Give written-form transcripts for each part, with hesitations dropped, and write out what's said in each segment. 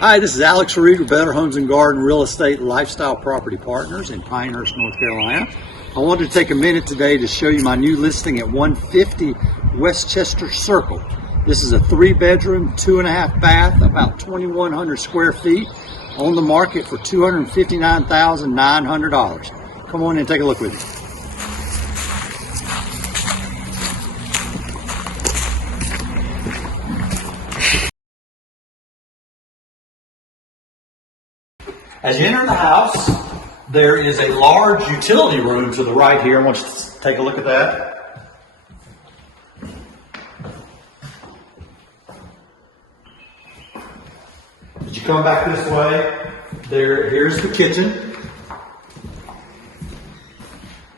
Hi, this is Alex Reed with Better Homes and Garden Real Estate Lifestyle Property Partners in Pinehurst, North Carolina. I wanted to take a minute today to show you my new listing at 150 Westchester Circle. This is a 3-bedroom, 2.5 bath, about 2,100 square feet, on the market for $259,900. Come on in and take a look with me. As you enter the house, there is a large utility room to the right here. I want you to take a look at that. As you come back this way, here's the kitchen.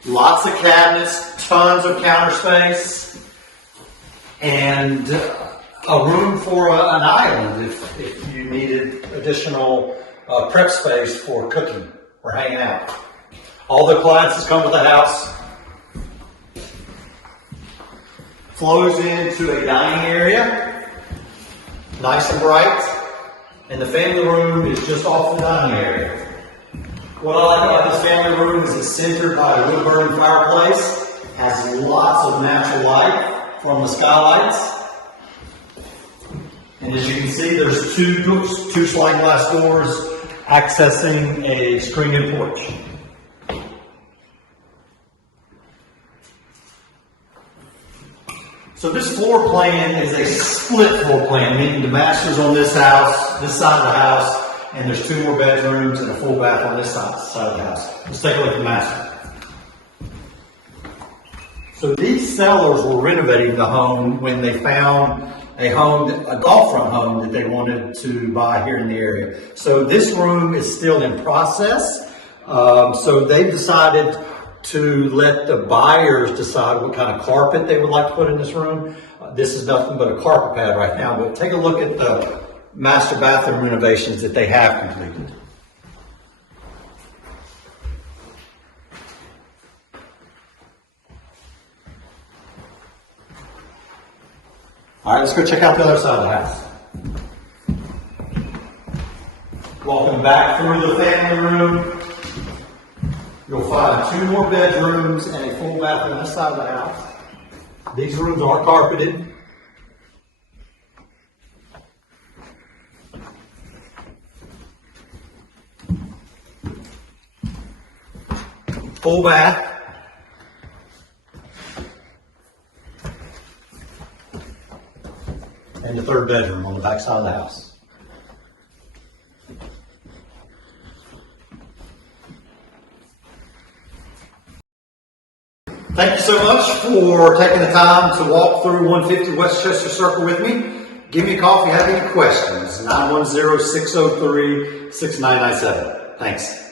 Lots of cabinets, tons of counter space, and a room for an island if you needed additional prep space for cooking or hanging out. All the appliances come with the house. Flows into a dining area, nice and bright, and the family room is just off the dining area. What I like about this family room is it's centered by a wood-burning fireplace, has lots of natural light from the skylights. And as you can see, there's two sliding glass doors accessing a screened-in porch. So this floor plan is a split floor plan, meaning the master's on this house, this side of the house, and there's 2 more bedrooms and a full bath on this side of the house. Let's take a look at the master. So these sellers were renovating the home when they found a golf front home that they wanted to buy here in the area. So this room is still in process. So they've decided to let the buyers decide what kind of carpet they would like to put in this room. This is nothing but a carpet pad right now, but take a look at the master bathroom renovations that they have completed. All right, let's go check out the other side of the house. Walking back through the family room, you'll find 2 more bedrooms and a full bath on this side of the house. These rooms are carpeted. Full bath. And the 3rd bedroom on the back side of the house. Thank you so much for taking the time to walk through 150 Westchester Circle with me. Give me a call if you have any questions. 910-603-6997. Thanks.